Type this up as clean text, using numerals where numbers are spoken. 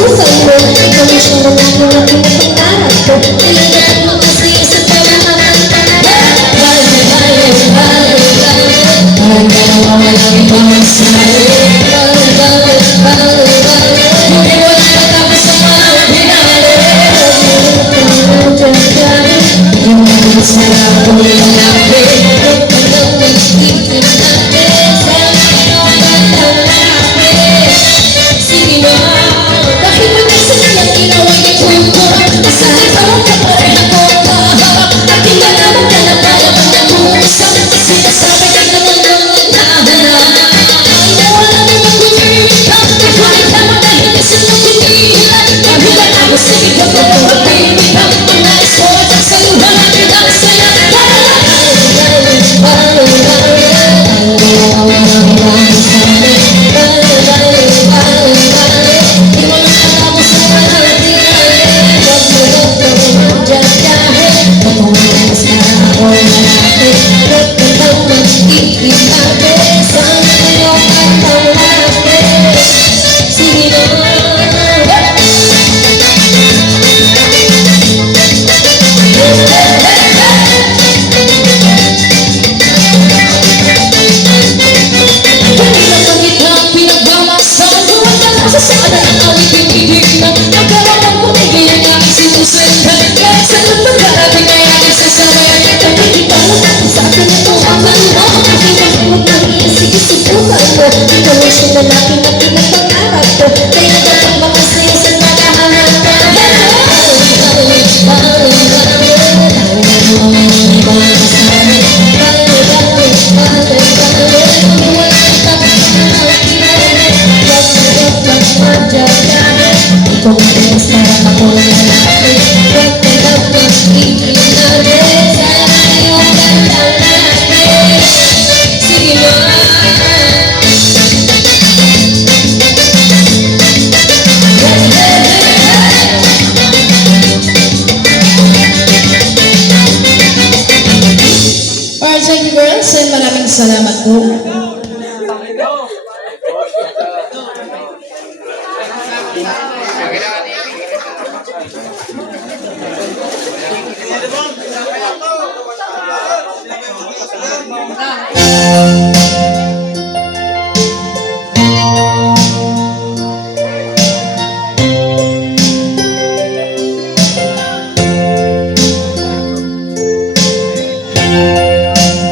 buhay mo. Ikaw ang siyang lalaki na pinapangarap ko. Talagang makasaya sa pamamakan na. Bale, bale, bale, bale. Hanggang mawalang ibang sa'yo. Bale, bale, bale, bale. Hindi wala matapos sa mga binali. Hindi mo masarap kung lalaki. Huwag ka nang mag-isip natin sa mayroong lalaki. Sige na, dahil mag-isa nilang ginawa ni Kuko. Masakit ako kapag ako ang kaharap. At hindi naman ka na kaya mo nag-uusap. Sinasabi ka na naman naghahanap. Ay, wala naman kumimikap. Ngunit naman dahil sa nakikilan. Mabilang ako sa ikaw ko kumimikap. Ang nais ko at ang sa'yo hanapin ang saya. Lalaki na pinapangarap ko. Kaya dapat makasaya sa nakahanap ka. Ikaw ang best na ako lalaki. Huwag ka lang mag-iinagin sa iyong lalaki. Sige na. Alright, thank you girls, and maraming salamat po.